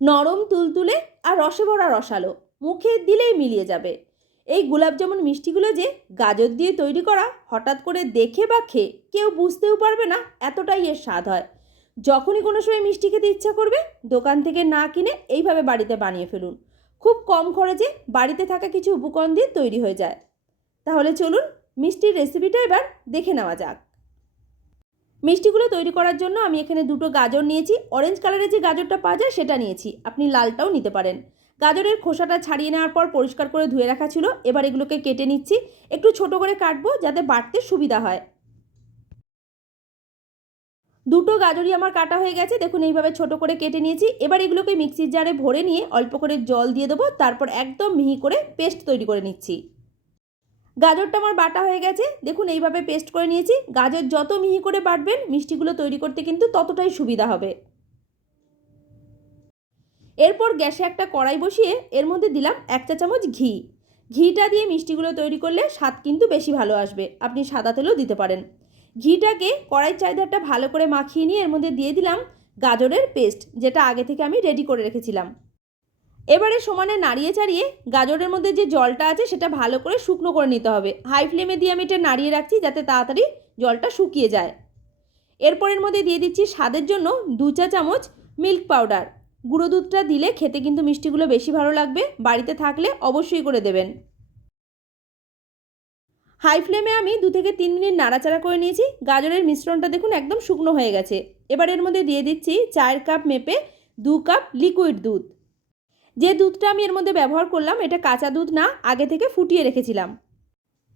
নরম তুলতুলে আর রসে ভরা রসালো। মুখে দিলেই মিলিয়ে যাবে। এই গোলাপজামুন মিষ্টিগুলো যে গাজর দিয়ে তৈরি করা, হঠাৎ করে দেখে বা খেয়ে কেউ বুঝতেও পারবে না এতটাই এর স্বাদ হয়। যখনই কোনো সময় মিষ্টি খেতে ইচ্ছা করবে, দোকান থেকে না কিনে এইভাবে বাড়িতে বানিয়ে ফেলুন। খুব কম খরচে বাড়িতে থাকা কিছু উপকরণ দিয়ে তৈরি হয়ে যায়। তাহলে চলুন মিষ্টির রেসিপিটা এবার দেখে নেওয়া যাক। মিষ্টিগুলো তৈরি করার জন্য আমি এখানে দুটো গাজর নিয়েছি। অরেঞ্জ কালারের যে গাজরটা পাওয়া যায় সেটা নিয়েছি। আপনি লালটাও নিতে পারেন। গাজরের খোসাটা ছাড়িয়ে নেওয়ার পর পরিষ্কার করে ধুয়ে রাখা ছিল। এবার এগুলোকে কেটে নিচ্ছি। একটু ছোট করে কাটবো যাতে বাটতে সুবিধা হয়। দুটো গাজরই আমার কাটা হয়ে গেছে। দেখুন, এইভাবে ছোট করে কেটে নিয়েছি। এবার এগুলোকে মিক্সির জারে ভরে নিয়ে অল্প করে জল দিয়ে দেবো। তারপর একদম মিহি করে পেস্ট তৈরি করে নিচ্ছি। গাজরটা আমার বাটা হয়ে গেছে। দেখুন, এইভাবে পেস্ট করে নিয়েছি। গাজর যত মিহি করে বাটবেন, মিষ্টিগুলো তৈরি করতে কিন্তু ততটাই সুবিধা হবে। এরপর গ্যাসে একটা কড়াই বসিয়ে এর মধ্যে দিলাম এক চা চামচ ঘি। ঘিটা দিয়ে মিষ্টিগুলো তৈরি করলে স্বাদ কিন্তু বেশি ভালো আসবে। আপনি সাদা তেলও দিতে পারেন। ঘিটাকে কড়াই চাহিদাটা ভালো করে মাখিয়ে নিয়ে এর মধ্যে দিয়ে দিলাম গাজরের পেস্ট যেটা আগে থেকে আমি রেডি করে রেখেছিলাম। এবারে সমানে নাড়িয়ে চাড়িয়ে গাজরের মধ্যে যে জলটা আছে সেটা ভালো করে শুকনো করে নিতে হবে। হাই ফ্লেমে দিয়ে আমি এটা নাড়িয়ে রাখছি যাতে তাড়াতাড়ি জলটা শুকিয়ে যায়। এরপর এর মধ্যে দিয়ে দিচ্ছি স্বাদের জন্য দু চা চামচ মিল্ক পাউডার। গুঁড়ো দুধটা দিলে খেতে কিন্তু মিষ্টিগুলো বেশি ভালো লাগবে। বাড়িতে থাকলে অবশ্যই করে দেবেন। হাই ফ্লেমে আমি দু থেকে তিন মিনিট নাড়াচাড়া করে নিয়েছি। গাজরের মিশ্রণটা দেখুন একদম শুকনো হয়ে গেছে। এবার এর মধ্যে দিয়ে দিচ্ছি চায়ের কাপ মেপে দু কাপ লিকুইড দুধ। যে দুধটা আমি এর মধ্যে ব্যবহার করলাম, এটা কাঁচা দুধ না, আগে থেকে ফুটিয়ে রেখেছিলাম।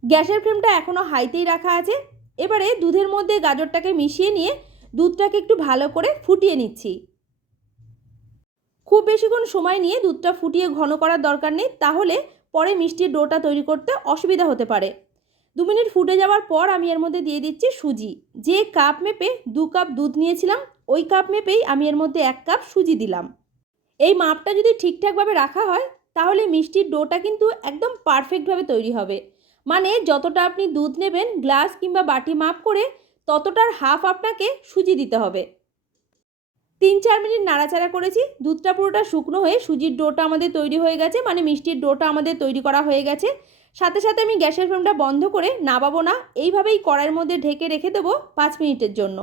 গ্যাসের ফ্লেমটা এখনও হাইতেই রাখা আছে। এবারে দুধের মধ্যে গাজরটাকে মিশিয়ে নিয়ে দুধটাকে একটু ভালো করে ফুটিয়ে নিচ্ছি। খুব বেশিক্ষণ সময় নিয়ে দুধটা ফুটিয়ে ঘন করার দরকার নেই, তাহলে পরে মিষ্টির ডোটা তৈরি করতে অসুবিধা হতে পারে। দু মিনিট ফুটে যাওয়ার পর আমি এর মধ্যে দিয়ে দিচ্ছি সুজি। যে কাপ মেপে দু কাপ দুধ নিয়েছিলাম, ওই কাপ মেপেই আমি এর মধ্যে এক কাপ সুজি দিলাম। এই মাপটা যদি ঠিকঠাকভাবে রাখা হয়, তাহলে মিষ্টির ডোটা কিন্তু একদম পারফেক্টভাবে তৈরি হবে। মানে যতটা আপনি দুধ নেবেন, গ্লাস কিংবা বাটি মাপ করে, ততটার হাফ আপনাকে সুজি দিতে হবে। তিন চার মিনিট নাড়াচাড়া করেছি, দুধটা পুরোটা শুকনো হয়ে সুজির ডোটা আমাদের তৈরি হয়ে গেছে মানে মিষ্টির ডোটা আমাদের তৈরি করা হয়ে গেছে। সাথে সাথে আমি গ্যাসের ফ্লেমটা বন্ধ করে নাবাবো না, এইভাবেই কড়াইয়ের মধ্যে ঢেকে রেখে দেবো পাঁচ মিনিটের জন্য।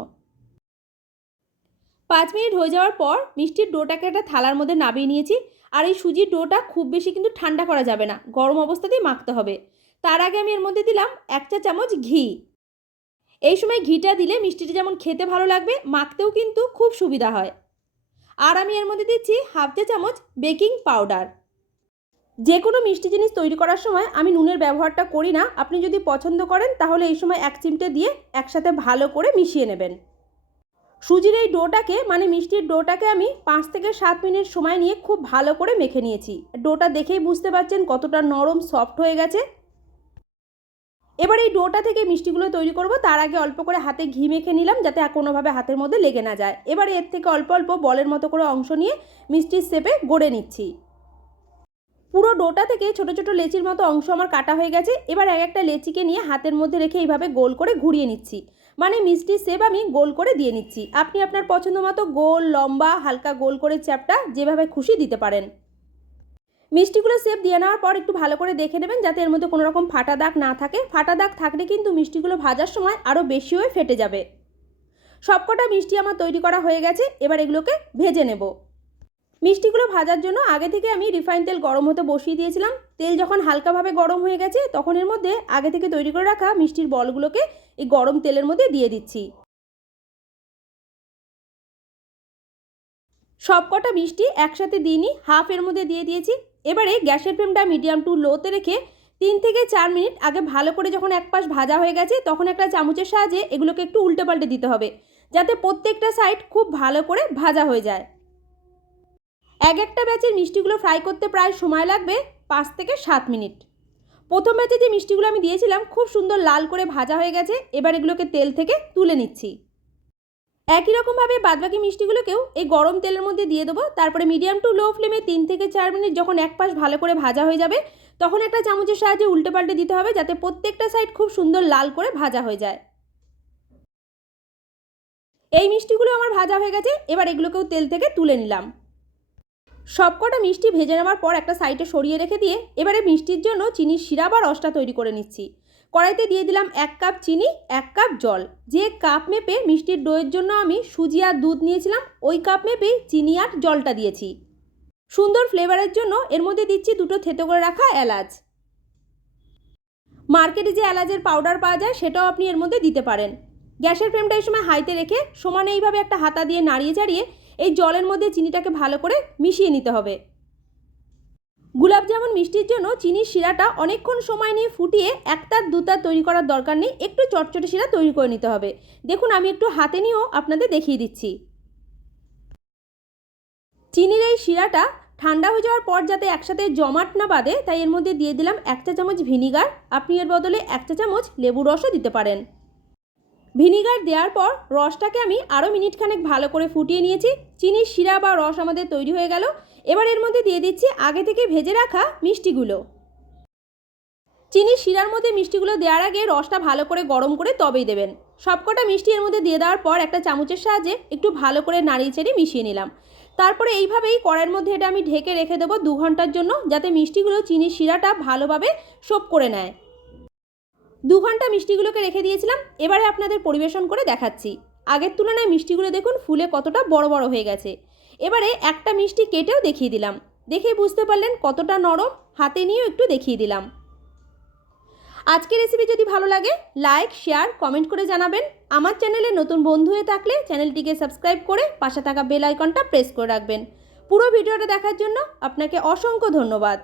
পাঁচ মিনিট হয়ে যাওয়ার পর মিষ্টির ডোটাকে একটা থালার মধ্যে নাবিয়ে নিয়েছি। আর এই সুজির ডোটা খুব বেশি কিন্তু ঠান্ডা করা যাবে না, গরম অবস্থাতেই মাখতে হবে। তার আগে আমি এর মধ্যে দিলাম এক চা চামচ ঘি। এই সময় ঘিটা দিলে মিষ্টিটা যেমন খেতে ভালো লাগবে, মাখতেও কিন্তু খুব সুবিধা হয়। আর আমি এর মধ্যে দিচ্ছি হাফ চা চামচ বেকিং পাউডার। যে কোনো মিষ্টি জিনিস তৈরি করার সময় আমি নুনের ব্যবহারটা করি না, আপনি যদি পছন্দ করেন তাহলে এই সময় এক চিমটে দিয়ে একসাথে ভালো করে মিশিয়ে নেবেন। সুজির এই ডোটাকে মানে মিষ্টির ডোটাকে আমি পাঁচ থেকে সাত মিনিট সময় নিয়ে খুব ভালো করে মেখে নিয়েছি। ডোটা দেখেই বুঝতে পারছেন কতটা নরম, সফট হয়ে গেছে। এবার এই ডোটা থেকে মিষ্টিগুলো তৈরি করব। তার আগে অল্প করে হাতে ঘি মেখে নিলাম যাতে কোনোভাবে হাতের মধ্যে লেগে না যায়। এবার এর থেকে অল্প অল্প বলের মতো করে অংশ নিয়ে মিষ্টির শেপে গড়ে নিচ্ছি। পুরো ডোটা থেকে ছোট ছোট লেচির মতো অংশ আমার কাটা হয়ে গেছে। এবার এক একটা লেচিকে নিয়ে হাতের মধ্যে রেখে এইভাবে গোল করে ঘুরিয়ে নিচ্ছি। মানে মিষ্টির শেপ আমি গোল করে দিয়ে নিচ্ছি। আপনি আপনার পছন্দ মতো গোল, লম্বা, হালকা গোল করে চ্যাপটা যেভাবে খুশি দিতে পারেন। মিষ্টিগুলো শেপ দিয়ে নেওয়ার পর একটু ভালো করে দেখে নেবেন যাতে এর মধ্যে কোনো রকম ফাটা দাগ না থাকে। ফাটা দাগ থাকলে কিন্তু মিষ্টিগুলো ভাজার সময় আরও বেশি হয়ে ফেটে যাবে। সবকটা মিষ্টি আমার তৈরি করা হয়ে গেছে। এবার এগুলোকে ভেজে নেব। মিষ্টিগুলো ভাজার জন্য আগে থেকে আমি রিফাইন তেল গরম হতে বসিয়ে দিয়েছিলাম। তেল যখন হালকাভাবে গরম হয়ে গেছে, তখন এর মধ্যে আগে থেকে তৈরি করে রাখা মিষ্টির বলগুলোকে এই গরম তেলের মধ্যে দিয়ে দিচ্ছি। সবকটা মিষ্টি একসাথে দিইনি হাফ এর মধ্যে দিয়ে দিয়েছি। এবারে গ্যাসের ফ্লেমটা মিডিয়াম টু লোতে রেখে তিন থেকে চার মিনিট আগে ভালো করে যখন এক পাশ ভাজা হয়ে গেছে, তখন একটা চামচের সাহায্যে এগুলোকে একটু উল্টে পাল্টে দিতে হবে, যাতে প্রত্যেকটা সাইড খুব ভালো করে ভাজা হয়ে যায়। এক একটা ব্যাচের মিষ্টিগুলো ফ্রাই করতে প্রায় সময় লাগবে পাঁচ থেকে সাত মিনিট। প্রথম ব্যাচে যে মিষ্টিগুলো আমি দিয়েছিলাম, খুব সুন্দর লাল করে ভাজা হয়ে গেছে, এবার এগুলোকে তেল থেকে তুলে নিচ্ছি। একই রকমভাবে বাদবাকি মিষ্টিগুলোকেও এই গরম তেলের মধ্যে দিয়ে দেবো। তারপরে মিডিয়াম টু লো ফ্লেমে তিন থেকে চার মিনিট যখন এক পাশ ভালো করে ভাজা হয়ে যাবে, তখন একটা চামচের সাহায্যে উল্টে পাল্টে দিতে হবে যাতে প্রত্যেকটা সাইড খুব সুন্দর লাল করে ভাজা হয়ে যায়। এই মিষ্টিগুলো আমার ভাজা হয়ে গেছে, এবার এগুলোকেও তেল থেকে তুলে নিলাম। সবকটা মিষ্টি ভেজে নেওয়ার পর একটা সাইডে সরিয়ে রেখে দিয়ে এবারে মিষ্টির জন্য চিনির শিরা বা রসটা তৈরি করে নিচ্ছি। কড়াইতে দিয়ে দিলাম এক কাপ চিনি, এক কাপ জল। যে কাপ মেপে মিষ্টির দইয়ের জন্য আমি সুজি আর দুধ নিয়েছিলাম, ওই কাপ মেপেই চিনি আর জলটা দিয়েছি। সুন্দর ফ্লেভারের জন্য এর মধ্যে দিচ্ছি দুটো থেতো করে রাখা এলাচ। মার্কেটে যে এলাচের পাউডার পাওয়া যায়, সেটাও আপনি এর মধ্যে দিতে পারেন। গ্যাসের ফ্লেমটা এই সময় হাইতে রেখে সমানে এইভাবে একটা হাতা দিয়ে নাড়িয়ে চাড়িয়ে এই জলের মধ্যে চিনিটাকে ভালো করে মিশিয়ে নিতে হবে। গুলাব জামুন মিষ্টির জন্য চিনির শিরাটা অনেকক্ষণ সময় নিয়ে ফুটিয়ে একতার দুতার তৈরি করার দরকার নেই, একটু চটচটে শিরা তৈরি করে নিতে হবে। দেখুন, আমি একটু হাতে নিয়েও আপনাদের দেখিয়ে দিচ্ছি। চিনির এই শিরাটা ঠান্ডা হয়ে যাওয়ার পর যাতে একসাথে জমাট না বাঁধে, তাই এর মধ্যে দিয়ে দিলাম এক চা চামচ ভিনিগার। আপনি এর বদলে এক চা চামচ লেবু রসও দিতে পারেন। ভিনিগার দেওয়ার পর রসটাকে আমি আরও মিনিটখানেক ভালো করে ফুটিয়ে নিয়েছি। চিনির শিরা বা রস আমাদের তৈরি হয়ে গেল। এবার এর মধ্যে দিয়ে দিচ্ছি আগে থেকে ভেজে রাখা মিষ্টিগুলো। চিনির শিরার মধ্যে মিষ্টিগুলো দেওয়ার আগে রসটা ভালো করে গরম করে তবেই দেবেন। সবকটা মিষ্টি এর মধ্যে দিয়ে দেওয়ার পর একটা চামচের সাহায্যে একটু ভালো করে নাড়িয়ে চেড়ে মিশিয়ে নিলাম। তারপরে এইভাবেই কড়াইয়ের মধ্যে এটা আমি ঢেকে রেখে দেবো দু ঘণ্টার জন্য, যাতে মিষ্টিগুলো চিনির শিরাটা ভালোভাবে সোপ করে নেয়। দু ঘণ্টা মিষ্টিগুলোকে রেখে দিয়েছিলাম, এবারে আপনাদের পরিবেশন করে দেখাচ্ছি। আগের তুলনায় মিষ্টিগুলো দেখুন ফুলে কতটা বড় বড় হয়ে গেছে। এবারে একটা মিষ্টি কেটেও দেখিয়ে দিলাম। দেখে বুঝতে পারলেন কতটা নরম, হাতে নিয়েও একটু দেখিয়ে দিলাম। আজকের রেসিপি যদি ভালো লাগে লাইক শেয়ার কমেন্ট করে জানাবেন। আমার চ্যানেলে নতুন বন্ধু হয়ে থাকলে চ্যানেলটিকে সাবস্ক্রাইব করে পাশে থাকা বেল আইকনটা প্রেস করে রাখবেন। পুরো ভিডিওটা দেখার জন্য আপনাকে অসংখ্য ধন্যবাদ।